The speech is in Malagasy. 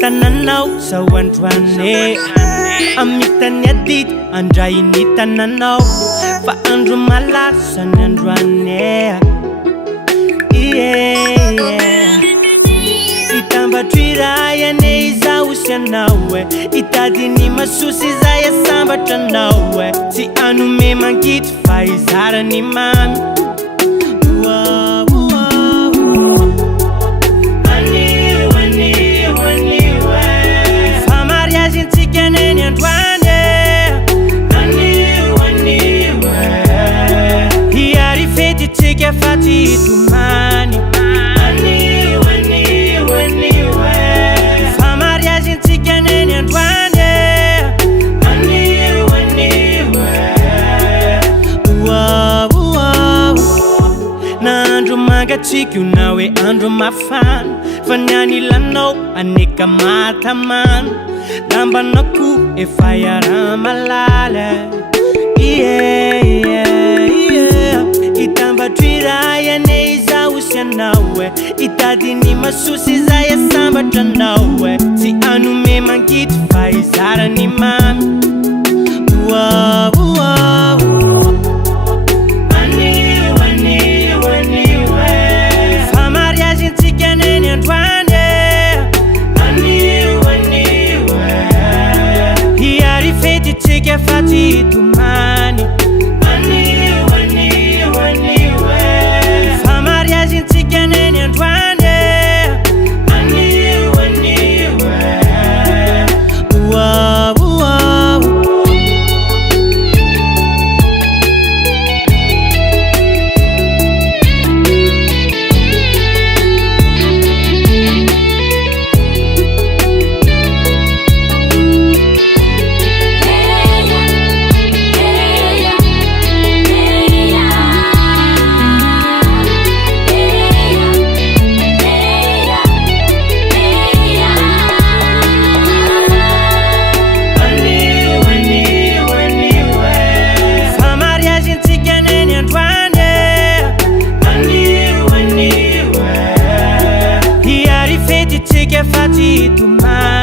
tananao sao androane amitany adit andrainy tananao fa andro malasa ny androane itambatra iray ane izao sy anao itadiny masosy izay asambatra anao tsy anome mangitry fa izarany mamy Fati tumani Famaria jintika neni andwane Na andro magatsiku nawe andro mafan Fanyani lanau aneka mataman Damba naku efayara malala Itambatra ane izao sy anao itadiny masosy izay asambatra anao tsy anome mangitry fa izarany mamy fa mariazintsika neny androany hiary fetitsika fa tsy hitomany Fati tumani